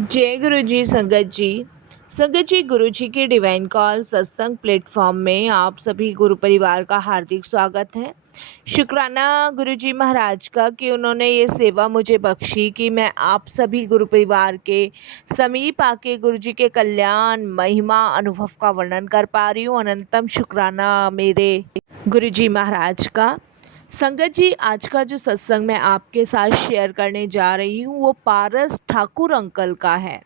जय गुरु जी संगत जी गुरु जी के डिवाइन कॉल सत्संग प्लेटफॉर्म में आप सभी गुरु परिवार का हार्दिक स्वागत है। शुक्राना गुरु जी महाराज का कि उन्होंने ये सेवा मुझे बख्शी कि मैं आप सभी गुरु परिवार के समीप आके गुरु जी के कल्याण महिमा अनुभव का वर्णन कर पा रही हूँ। अनंतम शुक्राना मेरे गुरु जी महाराज का। संगत जी, आज का जो सत्संग मैं आपके साथ शेयर करने जा रही हूँ वो पारस ठाकुर अंकल का है।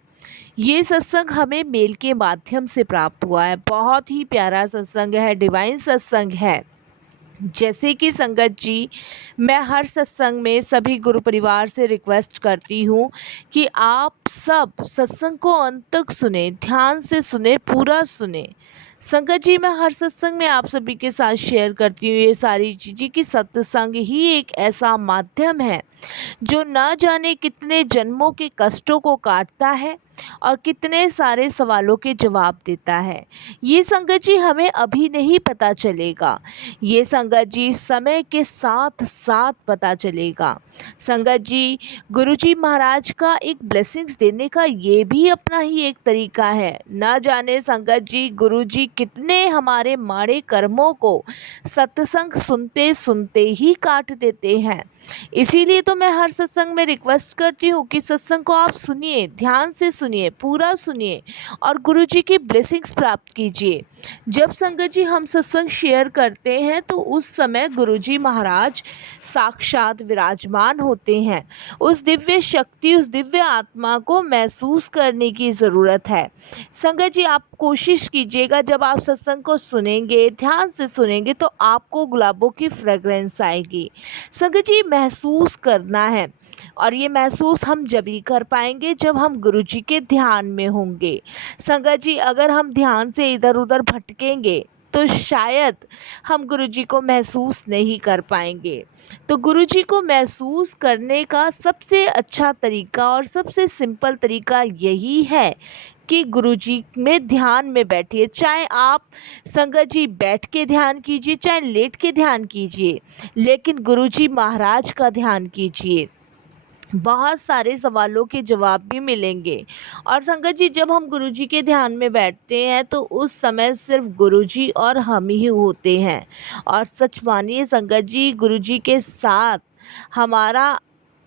ये सत्संग हमें मेल के माध्यम से प्राप्त हुआ है। बहुत ही प्यारा सत्संग है, डिवाइन सत्संग है। जैसे कि संगत जी, मैं हर सत्संग में सभी गुरु परिवार से रिक्वेस्ट करती हूँ कि आप सब सत्संग को अंत तक सुने, ध्यान से सुने, पूरा सुने। संगत जी, मैं हर सत्संग में आप सभी के साथ शेयर करती हूँ ये सारी चीज़ें कि सत्संग ही एक ऐसा माध्यम है जो न जाने कितने जन्मों के कष्टों को काटता है और कितने सारे सवालों के जवाब देता है। ये संगत जी हमें अभी नहीं पता चलेगा, ये संगत जी समय के साथ साथ पता चलेगा। संगत जी, गुरु जी महाराज का एक ब्लेसिंग्स देने का ये भी अपना ही एक तरीका है। न जाने संगत जी गुरु जी कितने हमारे माड़े कर्मों को सत्संग सुनते सुनते ही काट देते हैं। इसीलिए तो मैं हर सत्संग में रिक्वेस्ट करती हूँ कि सत्संग को आप सुनिए, ध्यान से सुनिए, पूरा सुनिए और गुरु जी की ब्लेसिंग्स प्राप्त कीजिए। जब संगत जी हम सत्संग शेयर करते हैं तो उस समय गुरु जी महाराज साक्षात विराजमान होते हैं। उस दिव्य शक्ति, उस दिव्य आत्मा को महसूस करने की ज़रूरत है। संगत जी, आप कोशिश कीजिएगा, जब आप सत्संग को सुनेंगे, ध्यान से सुनेंगे तो आपको गुलाबों की फ्रेगरेंस आएगी। संगत जी, महसूस करना है और ये महसूस हम जब ही कर पाएंगे जब हम गुरु जी के ध्यान में होंगे। संगत जी, अगर हम ध्यान से इधर उधर भटकेंगे तो शायद हम गुरु जी को महसूस नहीं कर पाएंगे। तो गुरु जी को महसूस करने का सबसे अच्छा तरीका और सबसे सिंपल तरीका यही है कि गुरु जी में ध्यान में बैठिए। चाहे आप संगत जी बैठ के ध्यान कीजिए, चाहे लेट के ध्यान कीजिए, लेकिन गुरु जी महाराज का ध्यान कीजिए। बहुत सारे सवालों के जवाब भी मिलेंगे। और संगत जी, जब हम गुरु जी के ध्यान में बैठते हैं तो उस समय सिर्फ गुरु जी और हम ही होते हैं। और सच मानिए संगत जी, गुरु जी के साथ हमारा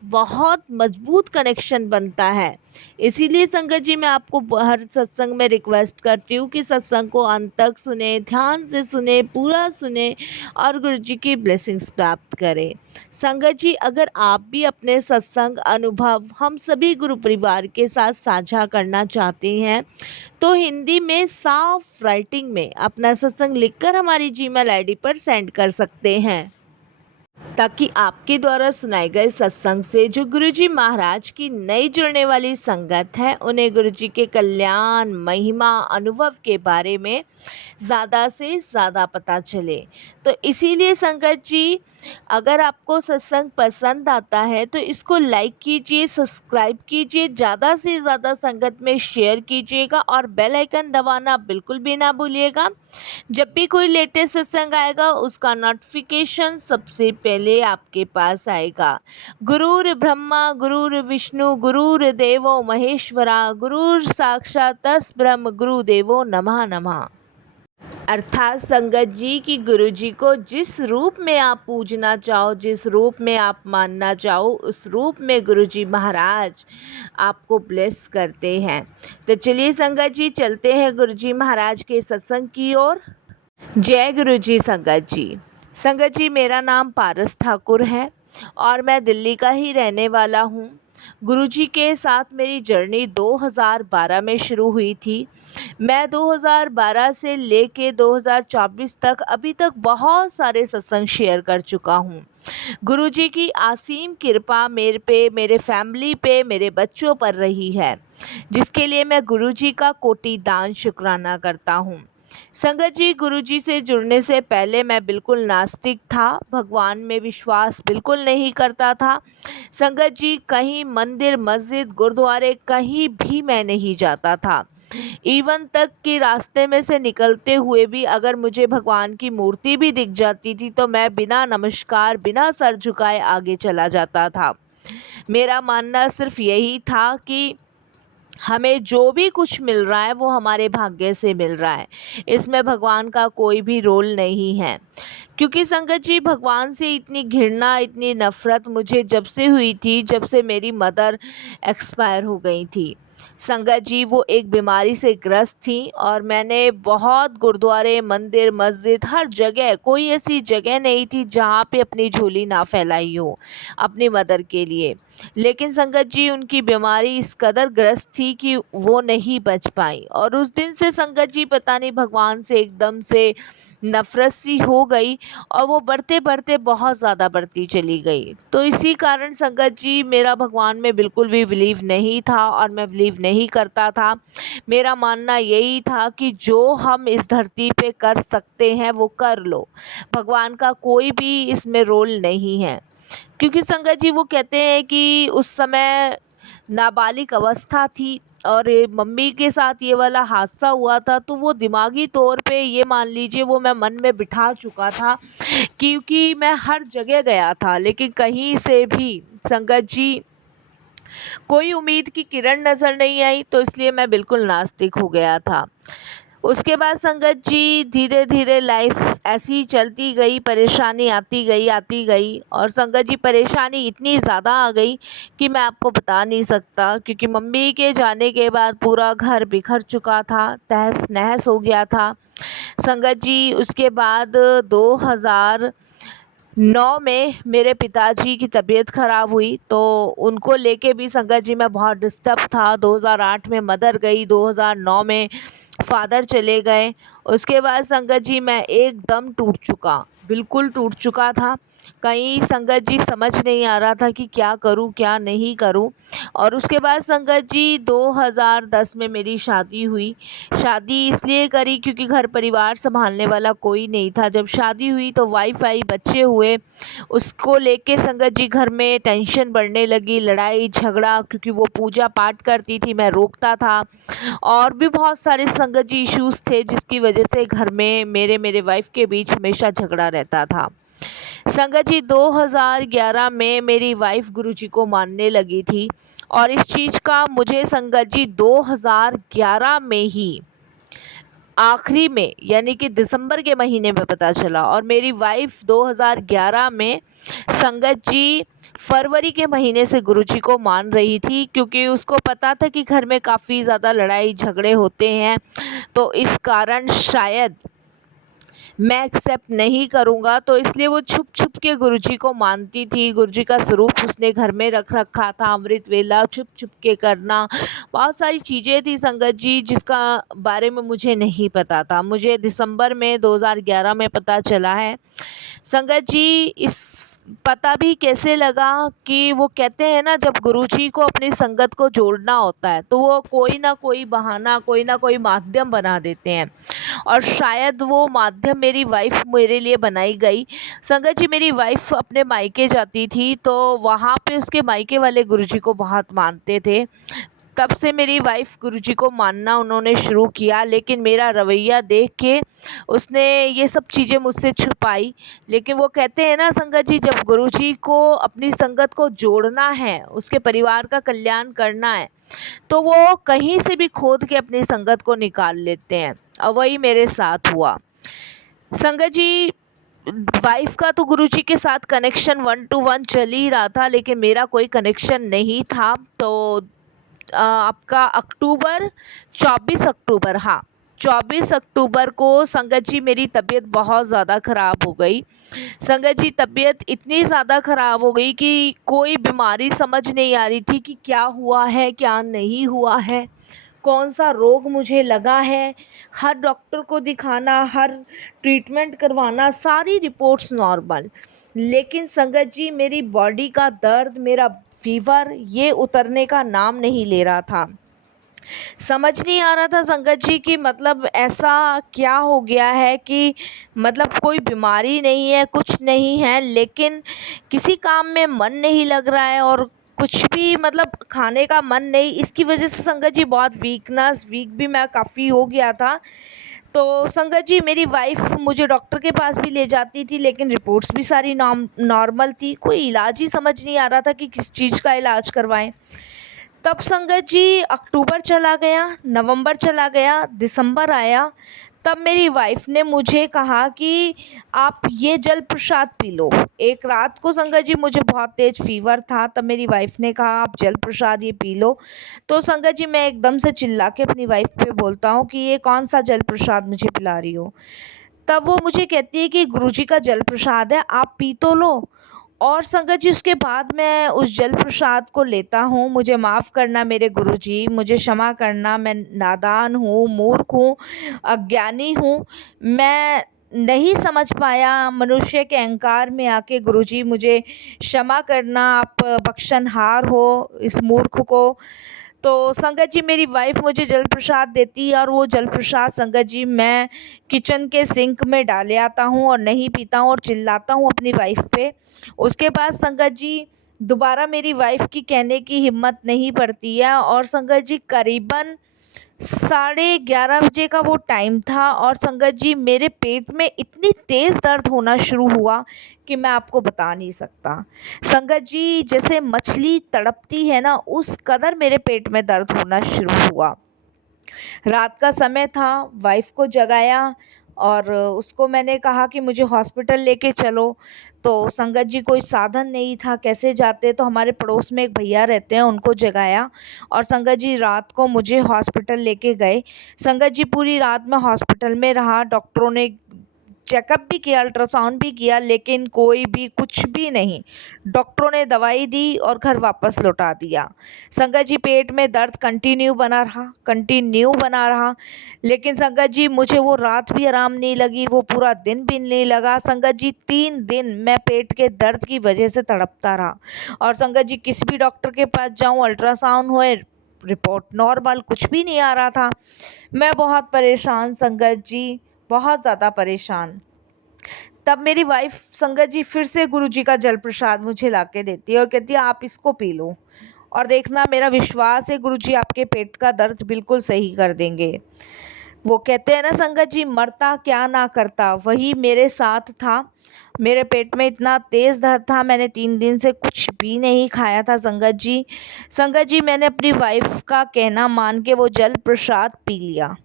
बहुत मजबूत कनेक्शन बनता है। इसीलिए संगत जी, मैं आपको हर सत्संग में रिक्वेस्ट करती हूँ कि सत्संग को अंत तक सुने, ध्यान से सुने, पूरा सुने और गुरु जी की ब्लेसिंग्स प्राप्त करें। संगत जी, अगर आप भी अपने सत्संग अनुभव हम सभी गुरु परिवार के साथ साझा करना चाहते हैं तो हिंदी में साफ राइटिंग में अपना सत्संग लिखकर हमारी जीमेल आईडी पर सेंड कर सकते हैं, ताकि आपके द्वारा सुनाए गए सत्संग से जो गुरुजी महाराज की नई जुड़ने वाली संगत है उन्हें गुरुजी के कल्याण महिमा अनुभव के बारे में ज़्यादा से ज़्यादा पता चले। तो इसीलिए संगत जी, अगर आपको सत्संग पसंद आता है तो इसको लाइक कीजिए, सब्सक्राइब कीजिए, ज़्यादा से ज़्यादा संगत में शेयर कीजिएगा और बेल आइकन दबाना बिल्कुल भी ना भूलिएगा। जब भी कोई लेटेस्ट सत्संग आएगा उसका नोटिफिकेशन सबसे पहले आपके पास आएगा। गुरुर ब्रह्मा गुरुर विष्णु गुरुर्देवो महेश्वरा गुरुर साक्षात परब्रह्म गुरुदेवो नमः नमः। अर्थात संगत जी की गुरु जी को जिस रूप में आप पूजना चाहो, जिस रूप में आप मानना चाहो, उस रूप में गुरु जी महाराज आपको ब्लेस करते हैं। तो चलिए संगत जी, चलते हैं गुरु जी महाराज के सत्संग की ओर। जय गुरु जी संगत जी। संगत जी, मेरा नाम पारस ठाकुर है और मैं दिल्ली का ही रहने वाला हूँ। गुरुजी के साथ मेरी जर्नी 2012 में शुरू हुई थी। मैं 2012 से लेके 2024 तक अभी तक बहुत सारे सत्संग शेयर कर चुका हूँ। गुरुजी की असीम कृपा मेरे पे, मेरे फैमिली पे, मेरे बच्चों पर रही है, जिसके लिए मैं गुरुजी का कोटि दान शुक्राना करता हूँ। संगत जी, गुरुजी से जुड़ने से पहले मैं बिल्कुल नास्तिक था, भगवान में विश्वास बिल्कुल नहीं करता था। संगत जी, कहीं मंदिर मस्जिद गुरुद्वारे कहीं भी मैं नहीं जाता था। इवन तक कि रास्ते में से निकलते हुए भी अगर मुझे भगवान की मूर्ति भी दिख जाती थी तो मैं बिना नमस्कार, बिना सर झुकाए आगे चला जाता था। मेरा मानना सिर्फ यही था कि हमें जो भी कुछ मिल रहा है वो हमारे भाग्य से मिल रहा है, इसमें भगवान का कोई भी रोल नहीं है। क्योंकि संगत जी, भगवान से इतनी घृणा, इतनी नफ़रत मुझे जब से हुई थी, जब से मेरी मदर एक्सपायर हो गई थी। संगत जी, वो एक बीमारी से ग्रस्त थी और मैंने बहुत गुरुद्वारे, मंदिर, मस्जिद, हर जगह, कोई ऐसी जगह नहीं थी जहाँ पे अपनी झोली ना फैलाई हो अपनी मदर के लिए। लेकिन संगत जी, उनकी बीमारी इस कदर ग्रस्त थी कि वो नहीं बच पाई और उस दिन से संगत जी पता नहीं भगवान से एकदम से नफ़रत सी हो गई और वो बढ़ते-बढ़ते बहुत ज़्यादा बढ़ती चली गई। तो इसी कारण संगत जी, मेरा भगवान में बिल्कुल भी बिलीव नहीं था और मैं बिलीव नहीं करता था। मेरा मानना यही था कि जो हम इस धरती पे कर सकते हैं वो कर लो। भगवान का कोई भी इसमें रोल नहीं है। क्योंकि संगत जी, वो कहते हैं कि उस समय नाबालिग अवस्था थी और ये मम्मी के साथ ये वाला हादसा हुआ था, तो वो दिमागी तौर पे ये मान लीजिए वो मैं मन में बिठा चुका था, क्योंकि मैं हर जगह गया था लेकिन कहीं से भी संगत जी कोई उम्मीद की किरण नज़र नहीं आई, तो इसलिए मैं बिल्कुल नास्तिक हो गया था। उसके बाद संगत जी धीरे धीरे लाइफ ऐसी ही चलती गई, परेशानी आती गई और संगत जी परेशानी इतनी ज़्यादा आ गई कि मैं आपको बता नहीं सकता। क्योंकि मम्मी के जाने के बाद पूरा घर बिखर चुका था, तहस नहस हो गया था। संगत जी, उसके बाद 2009 में मेरे पिताजी की तबीयत ख़राब हुई, तो उनको लेके भी संगत जी मैं बहुत डिस्टर्ब था। 2008 में मदर गई, 2009 में फादर चले गए। उसके बाद संगत जी मैं एकदम टूट चुका, बिल्कुल टूट चुका था। कहीं संगत जी समझ नहीं आ रहा था कि क्या करूं क्या नहीं करूं। और उसके बाद संगत जी 2010 में मेरी शादी हुई। शादी इसलिए करी क्योंकि घर परिवार संभालने वाला कोई नहीं था। जब शादी हुई तो वाइफ आई, बच्चे हुए, उसको लेके संगत जी घर में टेंशन बढ़ने लगी, लड़ाई झगड़ा, क्योंकि वो पूजा पाठ करती थी, मैं रोकता था और भी बहुत सारे संगत जी इश्यूज़ थे जिसकी वजह से घर में मेरे वाइफ के बीच हमेशा झगड़ा रहता था। संगत जी 2011 में मेरी वाइफ गुरुजी को मानने लगी थी और इस चीज़ का मुझे संगत जी 2011 में ही आखिरी में यानी कि दिसंबर के महीने में पता चला और मेरी वाइफ 2011 में संगत जी फरवरी के महीने से गुरुजी को मान रही थी, क्योंकि उसको पता था कि घर में काफ़ी ज़्यादा लड़ाई झगड़े होते हैं, तो इस कारण शायद मैं एक्सेप्ट नहीं करूँगा, तो इसलिए वो छुप छुप के गुरुजी को मानती थी। गुरुजी का स्वरूप उसने घर में रख रखा था, अमृत वेला छुप छुप के करना, बहुत सारी चीज़ें थी संगत जी जिसका बारे में मुझे नहीं पता था। मुझे दिसंबर में 2011 में पता चला है। संगत जी, इस पता भी कैसे लगा कि वो कहते हैं ना, जब गुरुजी को अपनी संगत को जोड़ना होता है तो वो कोई ना कोई बहाना, कोई ना कोई माध्यम बना देते हैं और शायद वो माध्यम मेरी वाइफ मेरे लिए बनाई गई। संगत जी, मेरी वाइफ अपने मायके जाती थी तो वहाँ पे उसके मायके वाले गुरुजी को बहुत मानते थे। तब से मेरी वाइफ गुरुजी को मानना उन्होंने शुरू किया, लेकिन मेरा रवैया देख के उसने ये सब चीज़ें मुझसे छुपाई। लेकिन वो कहते हैं ना संगत जी, जब गुरुजी को अपनी संगत को जोड़ना है, उसके परिवार का कल्याण करना है, तो वो कहीं से भी खोद के अपनी संगत को निकाल लेते हैं और वही मेरे साथ हुआ। संगत जी, वाइफ का तो गुरुजी के साथ कनेक्शन 1 टू 1 चल ही रहा था, लेकिन मेरा कोई कनेक्शन नहीं था। तो आपका 24 अक्टूबर, हाँ, 24 अक्टूबर को संगत जी मेरी तबीयत बहुत ज़्यादा ख़राब हो गई। संगत जी, तबीयत इतनी ज़्यादा ख़राब हो गई कि कोई बीमारी समझ नहीं आ रही थी कि क्या हुआ है क्या नहीं हुआ है, कौन सा रोग मुझे लगा है। हर डॉक्टर को दिखाना, हर ट्रीटमेंट करवाना, सारी रिपोर्ट्स नॉर्मल, लेकिन संगत जी मेरी बॉडी का दर्द, मेरा फ़ीवर ये उतरने का नाम नहीं ले रहा था। समझ नहीं आ रहा था संगत जी कि मतलब ऐसा क्या हो गया है कि मतलब कोई बीमारी नहीं है, कुछ नहीं है, लेकिन किसी काम में मन नहीं लग रहा है और कुछ भी मतलब खाने का मन नहीं। इसकी वजह से संगत जी बहुत वीक भी मैं काफ़ी हो गया था। तो संगत जी, मेरी वाइफ मुझे डॉक्टर के पास भी ले जाती थी, लेकिन रिपोर्ट्स भी सारी नॉर्मल थी। कोई इलाज ही समझ नहीं आ रहा था कि किस चीज़ का इलाज करवाएं। तब संगत जी अक्टूबर चला गया, नवंबर चला गया, दिसंबर आया। तब मेरी वाइफ़ ने मुझे कहा कि आप ये जल प्रसाद पी लो। एक रात को संगत जी मुझे बहुत तेज़ फ़ीवर था, तब मेरी वाइफ़ ने कहा आप जल प्रसाद ये पी लो। तो संगत जी मैं एकदम से चिल्ला के अपनी वाइफ़ पे बोलता हूँ कि ये कौन-सा जल प्रसाद मुझे पिला रही हो? तब वो मुझे कहती है कि गुरुजी का जल प्रसाद है, आप पी तो लो। और संगत जी उसके बाद मैं उस जल प्रसाद को लेता हूँ। मुझे माफ़ करना मेरे गुरुजी, मुझे क्षमा करना, मैं नादान हूँ, मूर्ख हूँ, अज्ञानी हूँ। मैं नहीं समझ पाया मनुष्य के अहंकार में आके। गुरुजी मुझे क्षमा करना, आप बख्शनहार हो इस मूर्ख को। तो संगत जी मेरी वाइफ़ मुझे जल प्रसाद देती है और वो जल प्रसाद संगत जी मैं किचन के सिंक में डाले आता हूँ और नहीं पीता हूँ और चिल्लाता हूँ अपनी वाइफ़ पे। उसके बाद संगत जी दोबारा मेरी वाइफ़ की कहने की हिम्मत नहीं पड़ती है और संगत जी करीबन 11:30 बजे का वो टाइम था और संगत जी मेरे पेट में इतनी तेज़ दर्द होना शुरू हुआ कि मैं आपको बता नहीं सकता। संगत जी जैसे मछली तड़पती है ना, उस कदर मेरे पेट में दर्द होना शुरू हुआ। रात का समय था, वाइफ़ को जगाया और उसको मैंने कहा कि मुझे हॉस्पिटल लेके चलो। तो संगत जी कोई साधन नहीं था, कैसे जाते? तो हमारे पड़ोस में एक भैया रहते हैं, उनको जगाया और संगत जी रात को मुझे हॉस्पिटल लेके गए। संगत जी पूरी रात मैं हॉस्पिटल में रहा, डॉक्टरों ने चेकअप भी किया, अल्ट्रासाउंड भी किया, लेकिन कोई भी कुछ भी नहीं। डॉक्टरों ने दवाई दी और घर वापस लौटा दिया। संगत जी पेट में दर्द कंटिन्यू बना रहा, लेकिन संगत जी मुझे वो रात भी आराम नहीं लगी, वो पूरा दिन भी नहीं लगा। संगत जी 3 दिन मैं पेट के दर्द की वजह से तड़पता रहा और संगत जी किसी भी डॉक्टर के पास जाऊँ, अल्ट्रासाउंड होए, रिपोर्ट नॉर्मल, कुछ भी नहीं आ रहा था। मैं बहुत परेशान संगत जी, बहुत ज़्यादा परेशान। तब मेरी वाइफ़ संगत जी फिर से गुरुजी का जल प्रसाद मुझे लाके देती है और कहती है आप इसको पी लो और देखना, मेरा विश्वास है गुरुजी आपके पेट का दर्द बिल्कुल सही कर देंगे। वो कहते हैं ना संगत जी, मरता क्या ना करता, वही मेरे साथ था। मेरे पेट में इतना तेज़ दर्द था, मैंने 3 दिन से कुछ भी नहीं खाया था संगत जी। संगत जी मैंने अपनी वाइफ़ का कहना मान के वो जल प्रसाद पी लिया।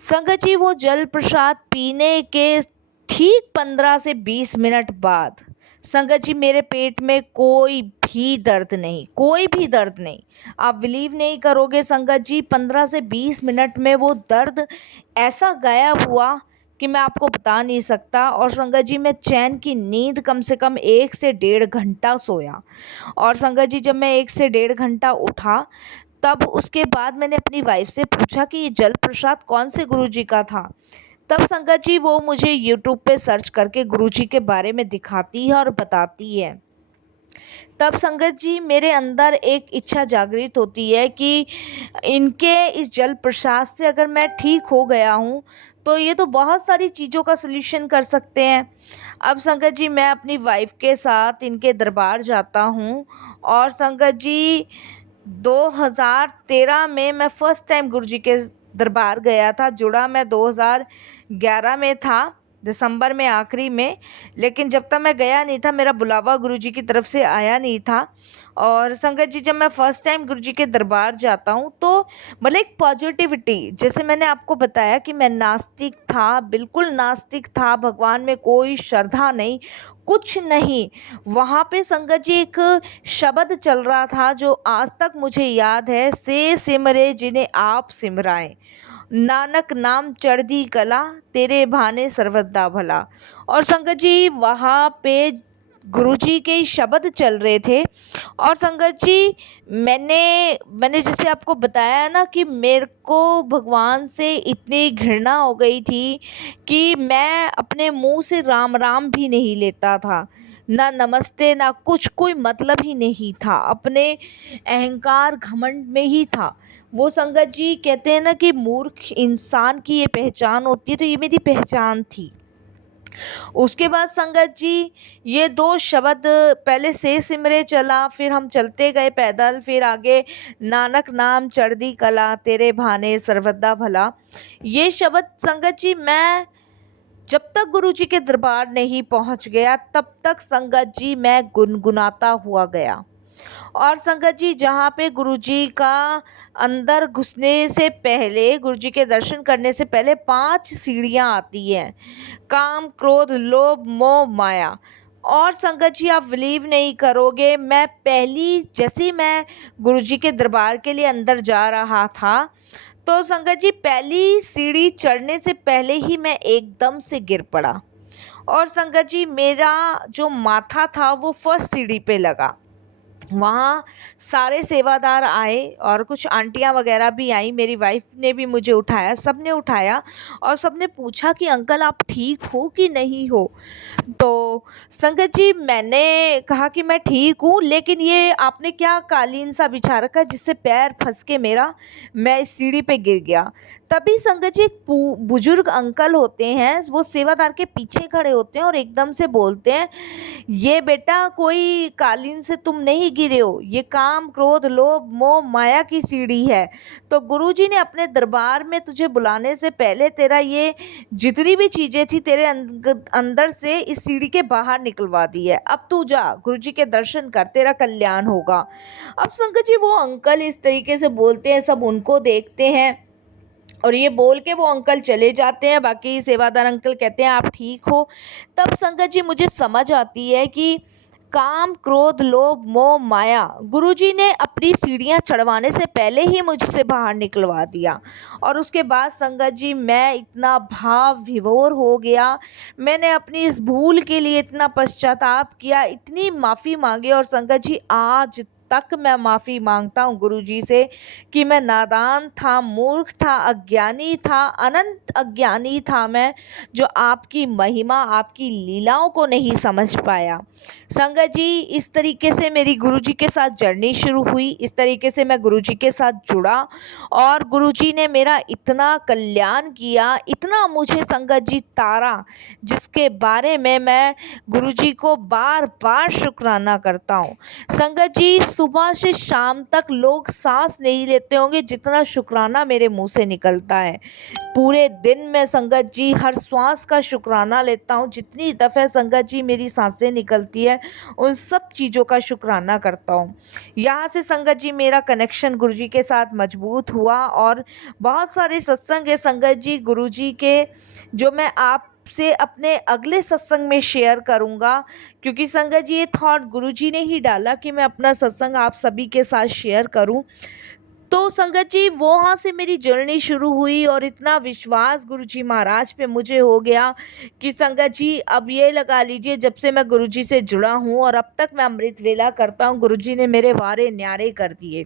संगत जी वो जल प्रसाद पीने के ठीक 15 से 20 मिनट बाद संगत जी मेरे पेट में कोई भी दर्द नहीं, कोई भी दर्द नहीं। आप बिलीव नहीं करोगे संगत जी, 15 से 20 मिनट में वो दर्द ऐसा गायब हुआ कि मैं आपको बता नहीं सकता। और संगत जी मैं चैन की नींद कम से कम 1 से डेढ़ घंटा सोया और संगत जी जब मैं 1 से डेढ़ घंटा उठा, तब उसके बाद मैंने अपनी वाइफ़ से पूछा कि ये जल प्रसाद कौन से गुरुजी का था? तब संगत जी वो मुझे यूट्यूब पे सर्च करके गुरुजी के बारे में दिखाती है और बताती है। तब संगत जी मेरे अंदर एक इच्छा जागृत होती है कि इनके इस जल प्रसाद से अगर मैं ठीक हो गया हूँ, तो ये तो बहुत सारी चीज़ों का सॉल्यूशन कर सकते हैं। अब संगत जी मैं अपनी वाइफ़ के साथ इनके दरबार जाता हूँ और संगत जी 2013 में मैं फर्स्ट टाइम गुरुजी के दरबार गया था। जुड़ा मैं 2011 में था, दिसंबर में आखिरी में, लेकिन जब तक मैं गया नहीं था, मेरा बुलावा गुरुजी की तरफ से आया नहीं था। और संगत जी जब मैं फर्स्ट टाइम गुरुजी के दरबार जाता हूँ तो मतलब एक पॉजिटिविटी, जैसे मैंने आपको बताया कि मैं नास्तिक था, बिल्कुल नास्तिक था, भगवान में कोई श्रद्धा नहीं, कुछ नहीं। वहाँ पे संगत जी एक शब्द चल रहा था जो आज तक मुझे याद है, से सिमरे जिन्हें आप सिमराएं, नानक नाम चढ़दी कला, तेरे भाने सर्वदा भला। और संगत जी वहाँ पे गुरुजी के ही शब्द चल रहे थे। और संगत जी मैंने मैंने जैसे आपको बताया ना कि मेरे को भगवान से इतनी घृणा हो गई थी कि मैं अपने मुंह से राम राम भी नहीं लेता था, ना नमस्ते ना कुछ, कोई मतलब ही नहीं था, अपने अहंकार घमंड में ही था। वो संगत जी कहते हैं ना कि मूर्ख इंसान की ये पहचान होती है, तो ये मेरी पहचान थी। उसके बाद संगत जी ये 2 शब्द, पहले से सिमरे चला, फिर हम चलते गए पैदल, फिर आगे नानक नाम चढ़दी कला, तेरे भाने सर्वदा भला। ये शब्द संगत जी मैं जब तक गुरुजी के दरबार नहीं पहुंच गया, तब तक संगत जी मैं गुनगुनाता हुआ गया। और संगत जी जहाँ पे गुरुजी का अंदर घुसने से पहले, गुरुजी के दर्शन करने से पहले 5 सीढ़ियाँ आती हैं। काम, क्रोध, लोभ, मोह, माया। और संगत जी आप बिलीव नहीं करोगे, मैं पहली जैसे ही मैं गुरुजी के दरबार के लिए अंदर जा रहा था, तो संगत जी पहली सीढ़ी चढ़ने से पहले ही मैं एकदम से गिर पड़ा। और संगत जी मेरा जो माथा था वो फर्स्ट सीढ़ी पे लगा। वहाँ सारे सेवादार आए और कुछ आंटियाँ वगैरह भी आईं, मेरी वाइफ ने भी मुझे उठाया, सबने उठाया और सबने पूछा कि अंकल आप ठीक हो कि नहीं हो? तो संगत जी मैंने कहा कि मैं ठीक हूँ, लेकिन ये आपने क्या कालीन सा बिछा रखा है जिससे पैर फंस के मेरा, मैं इस सीढ़ी पे गिर गया। तभी संगत जी एक बुजुर्ग अंकल होते हैं, वो सेवादार के पीछे खड़े होते हैं और एकदम से बोलते हैं, ये बेटा कोई कालीन से तुम नहीं गिरे हो, ये काम, क्रोध, लोभ, मोह, माया की सीढ़ी है। तो गुरुजी ने अपने दरबार में तुझे बुलाने से पहले तेरा ये जितनी भी चीज़ें थी तेरे अंदर से इस सीढ़ी के बाहर निकलवा दी है। अब तू जा, गुरुजी के दर्शन कर, तेरा कल्याण होगा। अब संगत जी वो अंकल इस तरीके से बोलते हैं, सब उनको देखते हैं और ये बोल के वो अंकल चले जाते हैं। बाकी सेवादार अंकल कहते हैं आप ठीक हो। तब संगत जी मुझे समझ आती है कि काम, क्रोध, लोभ, मोह, माया गुरुजी ने अपनी सीढ़ियाँ चढ़वाने से पहले ही मुझसे बाहर निकलवा दिया। और उसके बाद संगत जी मैं इतना भाव विभोर हो गया, मैंने अपनी इस भूल के लिए इतना पश्चाताप किया, इतनी माफ़ी मांगी। और संगत जी आज तक मैं माफ़ी मांगता हूँ गुरुजी से कि मैं नादान था, मूर्ख था, अज्ञानी था, अनंत अज्ञानी था मैं, जो आपकी महिमा, आपकी लीलाओं को नहीं समझ पाया। संगत जी इस तरीके से मेरी गुरुजी के साथ जर्नी शुरू हुई, इस तरीके से मैं गुरुजी के साथ जुड़ा और गुरुजी ने मेरा इतना कल्याण किया, इतना मुझे संगत जी तारा, जिसके बारे में मैं गुरुजी को बार बार शुक्राना करता हूँ। संगत जी सुबह से शाम तक लोग सांस नहीं लेते होंगे जितना शुक्राना मेरे मुंह से निकलता है। पूरे दिन में संगत जी हर श्वास का शुक्राना लेता हूँ, जितनी दफ़े संगत जी मेरी सांसें निकलती है उन सब चीज़ों का शुक्राना करता हूँ। यहाँ से संगत जी मेरा कनेक्शन गुरुजी के साथ मजबूत हुआ और बहुत सारे सत्संग है संगत जी गुरुजी के, जो मैं आपसे अपने अगले सत्संग में शेयर करूँगा, क्योंकि संगत जी ये थॉट गुरुजी ने ही डाला कि मैं अपना सत्संग आप सभी के साथ शेयर करूं। तो संगत जी वहाँ से मेरी जर्नी शुरू हुई और इतना विश्वास गुरुजी महाराज पे मुझे हो गया कि संगत जी अब ये लगा लीजिए जब से मैं गुरुजी से जुड़ा हूँ और अब तक मैं अमृत वेला करता हूँ, गुरुजी ने मेरे वारे न्यारे कर दिए।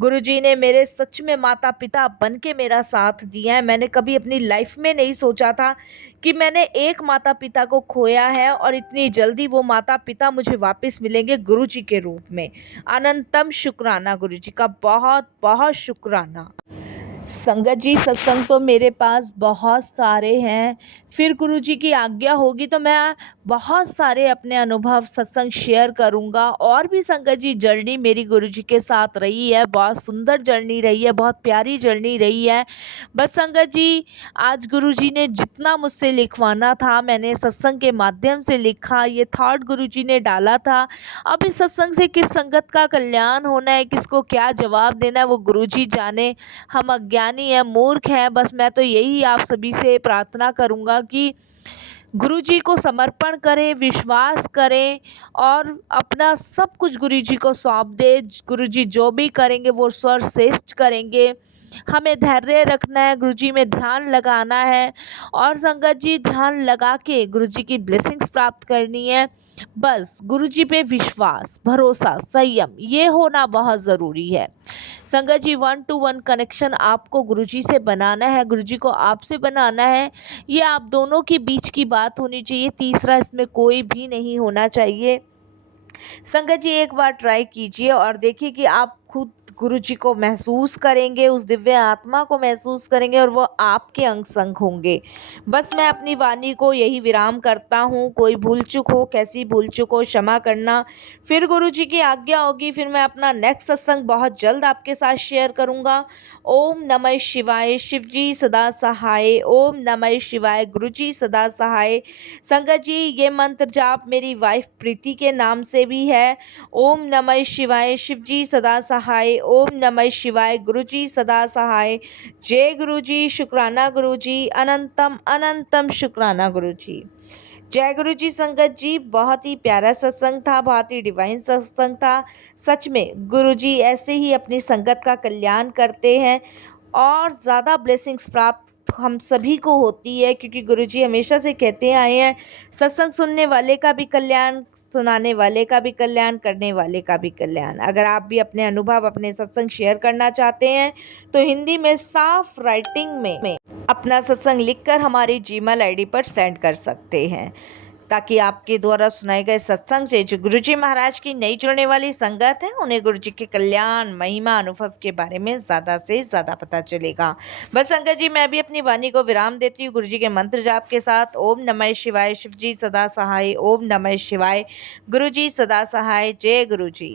गुरुजी ने मेरे सच में माता पिता बन के मेरा साथ दिया है। मैंने कभी अपनी लाइफ में नहीं सोचा था कि मैंने एक माता पिता को खोया है और इतनी जल्दी वो माता पिता मुझे वापस मिलेंगे गुरुजी के रूप में। अनंतम शुक्राना गुरुजी का, बहुत बहुत शुक्राना। संगत जी सत्संग तो मेरे पास बहुत सारे हैं, फिर गुरुजी की आज्ञा होगी तो मैं बहुत सारे अपने अनुभव सत्संग शेयर करूंगा। और भी संगत जी जर्नी मेरी गुरुजी के साथ रही है, बहुत सुंदर जर्नी रही है, बहुत प्यारी जर्नी रही है। बस संगत जी आज गुरुजी ने जितना मुझसे लिखवाना था मैंने सत्संग के माध्यम से लिखा, ये थॉट गुरुजी ने डाला था। अब इस सत्संग से किस संगत का कल्याण होना है, किसको क्या जवाब देना है वो गुरुजी जाने। हम अज्ञानी हैं, मूर्ख हैं, बस मैं तो यही आप सभी से प्रार्थना करूंगा कि गुरुजी को समर्पण करें, विश्वास करें और अपना सब कुछ गुरुजी को सौंप दे। गुरुजी जो भी करेंगे वो सर्वश्रेष्ठ करेंगे। हमें धैर्य रखना है, गुरुजी में ध्यान लगाना है और संगत जी ध्यान लगा के गुरुजी की ब्लेसिंग्स प्राप्त करनी है। बस गुरुजी पे विश्वास, भरोसा, संयम ये होना बहुत ज़रूरी है। संगत जी 1-to-1 कनेक्शन आपको गुरुजी से बनाना है, गुरुजी को आपसे बनाना है। ये आप दोनों के बीच की बात होनी चाहिए, तीसरा इसमें कोई भी नहीं होना चाहिए। संगत जी एक बार ट्राई कीजिए और देखिए कि आप खुद गुरु जी को महसूस करेंगे, उस दिव्य आत्मा को महसूस करेंगे और वो आपके अंग संग होंगे। बस मैं अपनी वाणी को यही विराम करता हूँ। कोई भूल चूक हो, कैसी भूल चूक हो, क्षमा करना। फिर गुरु जी की आज्ञा होगी, फिर मैं अपना नेक्स्ट सत्संग बहुत जल्द आपके साथ शेयर करूँगा। ओम नमः शिवाय, शिव जी सदा सहाय। ओम नमः शिवाय, गुरु जी सदा सहाय। संगत जी, ये मंत्र जाप मेरी वाइफ प्रीति के नाम से भी है। ओम नमः शिवाय, शिव जी सदा सहाय। ओम नमः शिवाय, गुरु जी सदा सहाय। जय गुरु जी, शुक्राना गुरु जी, अनंतम अनंतम शुक्राना गुरु जी। जय गुरु जी। संगत जी, बहुत ही प्यारा सत्संग था, बहुत ही डिवाइन सत्संग था। सच में गुरु जी ऐसे ही अपनी संगत का कल्याण करते हैं और ज़्यादा ब्लेसिंग्स प्राप्त हम सभी को होती है, क्योंकि गुरु जी हमेशा से कहते आए हैं, सत्संग सुनने वाले का भी कल्याण, सुनाने वाले का भी कल्याण, करने वाले का भी कल्याण। अगर आप भी अपने अनुभव, अपने सत्संग शेयर करना चाहते हैं तो हिंदी में साफ राइटिंग में अपना सत्संग लिखकर हमारी जीमेल आईडी पर सेंड कर सकते हैं, ताकि आपके द्वारा सुनाए गए सत्संग से जो गुरु जी महाराज की नई जुड़ने वाली संगत है, उन्हें गुरु जी के कल्याण, महिमा, अनुभव के बारे में ज़्यादा से ज़्यादा पता चलेगा। बस संगत जी, मैं भी अपनी वाणी को विराम देती हूँ गुरु जी के मंत्र जाप के साथ। ओम नमः शिवाय, शिव जी सदा सहाय। ओम नमः शिवाय, गुरु जी सदा सहाय। जय गुरु जी।